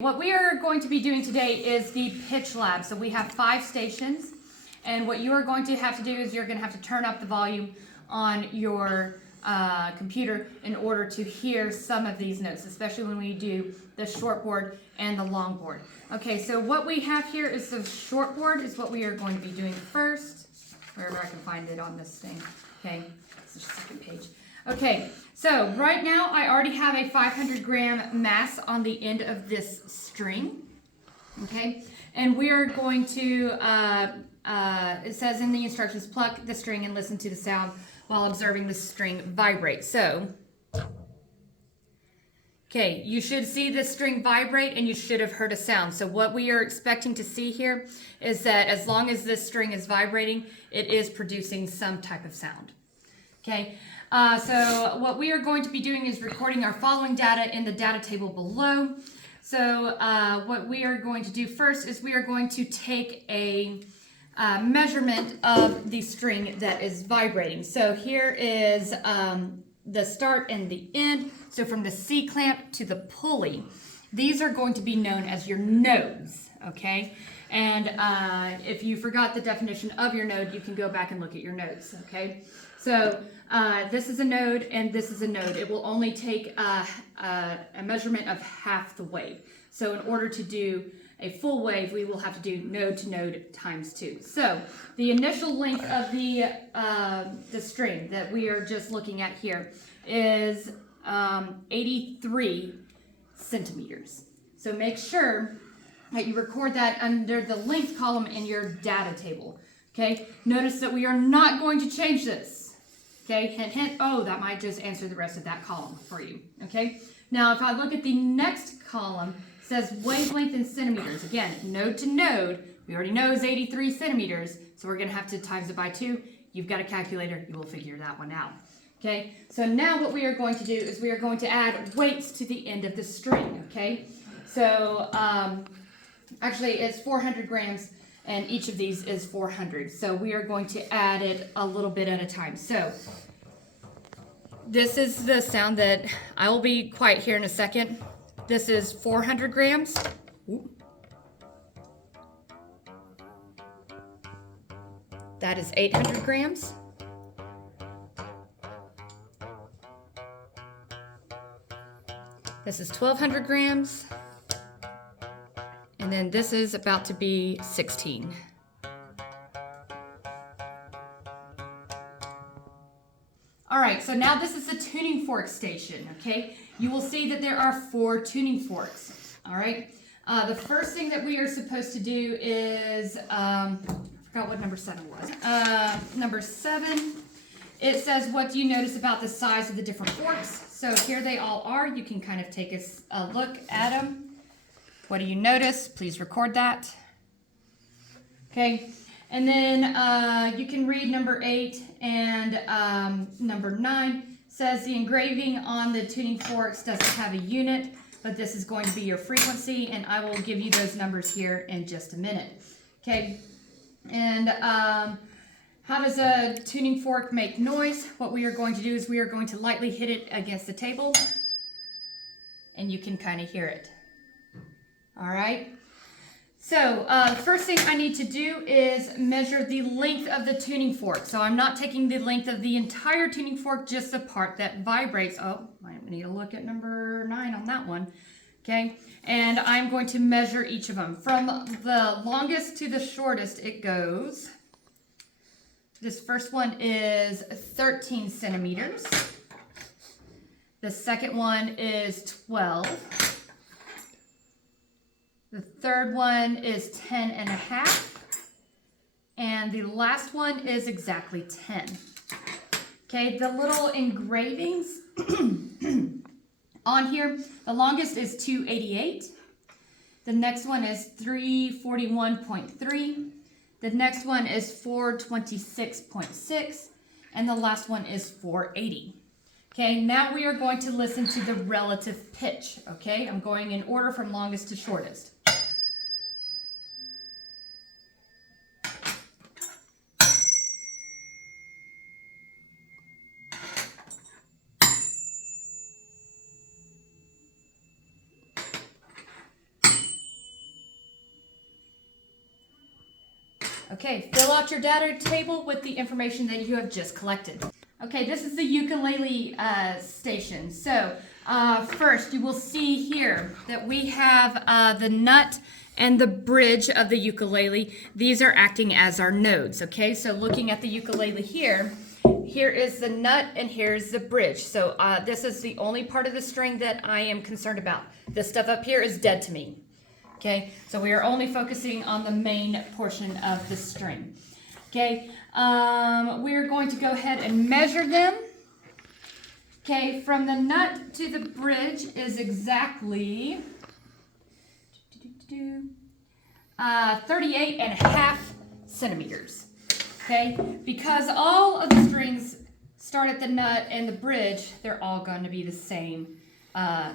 What we are going to be doing today is the pitch lab. So we have 5 stations, and what you are going to have to do is you're going to have to turn up the volume on your computer in order to hear some of these notes, especially when we do the short board and the long board. Okay, so what we have here is the short board is what we are going to be doing first, wherever I can find it on this thing. Okay, it's the second page. Okay, so right now I already have a 500 gram mass on the end of this string. Okay, and we are going to, it says in the instructions, pluck the string and listen to the sound while observing the string vibrate. So, okay, you should see the string vibrate and you should have heard a sound. So what we are expecting to see here is that as long as this string is vibrating, it is producing some type of sound. Okay, so what we are going to be doing is recording our following data in the data table below. So what we are going to do first is we are going to take a measurement of the string that is vibrating. So here is the start and the end. So from the C clamp to the pulley, these are going to be known as your nodes, okay? And if you forgot the definition of your node, you can go back and look at your notes, okay? So this is a node and this is a node. It will only take a measurement of half the wave. So in order to do a full wave, we will have to do node to node times 2. So the initial length of the string that we are just looking at here is 83 centimeters. So make sure that you record that under the length column in your data table. Okay, notice that we are not going to change this. Okay, hint, hint. Oh, that might just answer the rest of that column for you. Okay, now if I look at the next column, it says wavelength in centimeters. Again, node to node, we already know is 83 centimeters, so we're going to have to times it by 2. You've got a calculator, you will figure that one out. Okay, so now what we are going to do is we are going to add weights to the end of the string. Okay, so actually it's 400 grams. And each of these is 400. So we are going to add it a little bit at a time. So this is the sound that I will be quiet here in a second. This is 400 grams. Ooh. That is 800 grams. This is 1200 grams. And then this is about to be 16. All right, so now this is the tuning fork station, okay? You will see that there are 4 tuning forks, all right? The first thing that we are supposed to do is, I forgot what number 7 was. Number 7, it says, what do you notice about the size of the different forks? So here they all are. You can kind of take a look at them. What do you notice? Please record that. Okay, and then you can read number 8 and number 9 says the engraving on the tuning forks doesn't have a unit, but this is going to be your frequency, and I will give you those numbers here in just a minute. Okay, and how does a tuning fork make noise? What we are going to do is we are going to lightly hit it against the table, and you can kind of hear it. All right, so the first thing I need to do is measure the length of the tuning fork. So I'm not taking the length of the entire tuning fork, just the part that vibrates. Oh, I need to look at number 9 on that one. Okay, and I'm going to measure each of them. From the longest to the shortest, it goes. This first one is 13 centimeters. The second one is 12. The third one is 10 and a half. And the last one is exactly 10. Okay, the little engravings on here, the longest is 288. The next one is 341.3. The next one is 426.6. And the last one is 480. Okay, now we are going to listen to the relative pitch. Okay, I'm going in order from longest to shortest. Okay, fill out your data table with the information that you have just collected. Okay, this is the ukulele station. So first you will see here that we have the nut and the bridge of the ukulele. These are acting as our nodes, okay? So looking at the ukulele here, here is the nut and here's the bridge. So this is the only part of the string that I am concerned about. This stuff up here is dead to me. Okay, so we are only focusing on the main portion of the string. Okay, we're going to go ahead and measure them. Okay, from the nut to the bridge is exactly 38.5 centimeters. Okay, because all of the strings start at the nut and the bridge, they're all going to be the same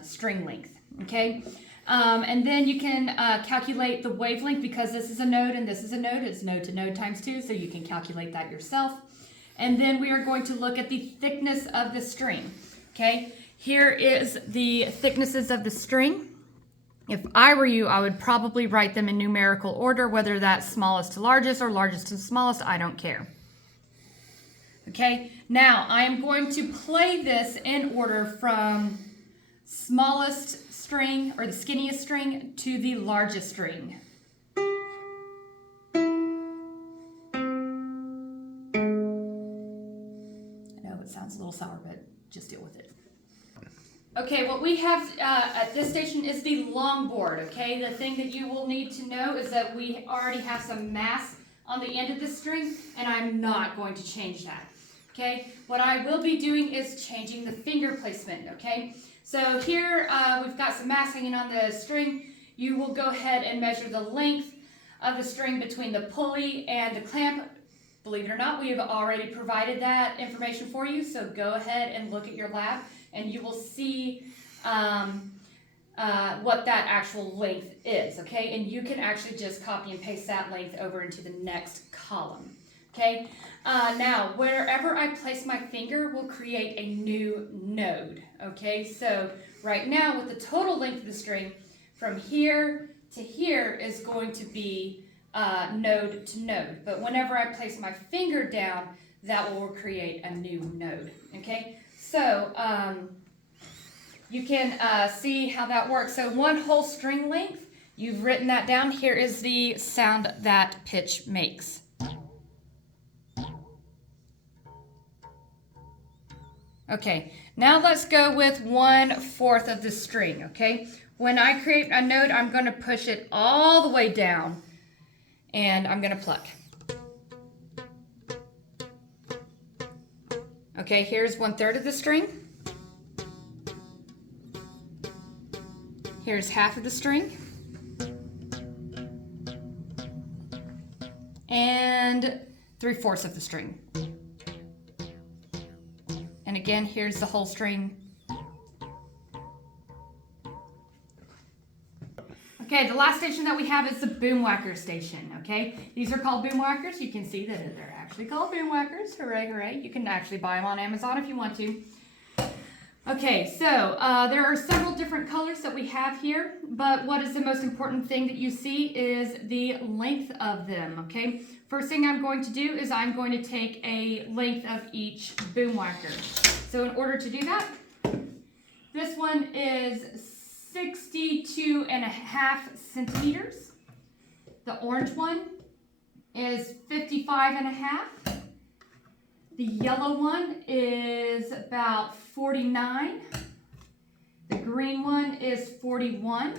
string length. Okay. And then you can calculate the wavelength because this is a node and this is a node. It's node to node times 2, so you can calculate that yourself. And then we are going to look at the thickness of the string. Okay, here is the thicknesses of the string. If I were you, I would probably write them in numerical order, whether that's smallest to largest or largest to smallest, I don't care. Okay, now I am going to play this in order from smallest string or the skinniest string to the largest string. I know it sounds a little sour, but just deal with it. Okay, what we have at this station is the long board, okay? The thing that you will need to know is that we already have some mass on the end of the string, and I'm not going to change that, okay? What I will be doing is changing the finger placement, okay? So here we've got some mass hanging on the string. You will go ahead and measure the length of the string between the pulley and the clamp. Believe it or not, we have already provided that information for you, so go ahead and look at your lab and you will see what that actual length is, okay? And you can actually just copy and paste that length over into the next column, okay? Now, wherever I place my finger will create a new node, okay? So right now, with the total length of the string, from here to here is going to be node to node. But whenever I place my finger down, that will create a new node, okay? So you can see how that works. So one whole string length, you've written that down. Here is the sound that pitch makes. Okay, now let's go with 1/4 of the string, okay? When I create a note, I'm going to push it all the way down and I'm going to pluck. Okay, here's 1/3 of the string. Here's half of the string. And 3/4 of the string. And again, here's the whole string. Okay, the last station that we have is the boom whacker station, okay? These are called boom whackers. You can see that they're actually called boom whackers. Hooray, hooray. You can actually buy them on Amazon if you want to. Okay, so there are several different colors that we have here, but what is the most important thing that you see is the length of them, okay? First thing I'm going to do is I'm going to take a length of each boom whacker. So in order to do that, this one is 62.5 centimeters. The orange one is 55.5. The yellow one is about 49. The green one is 41.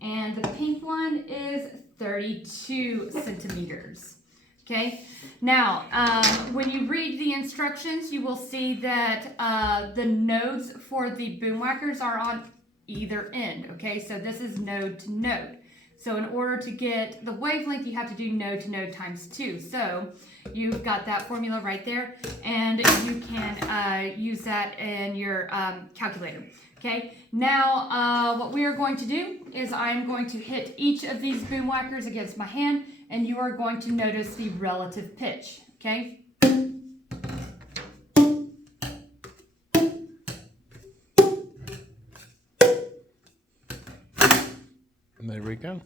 And the pink one is 32 centimeters. Okay, now when you read the instructions, you will see that the nodes for the boom whackers are on either end. Okay, so this is node to node. So in order to get the wavelength, you have to do node to node times 2. So you've got that formula right there, and you can use that in your calculator. Okay, now what we are going to do is I'm going to hit each of these boom whackers against my hand, and you are going to notice the relative pitch. Okay. There we go.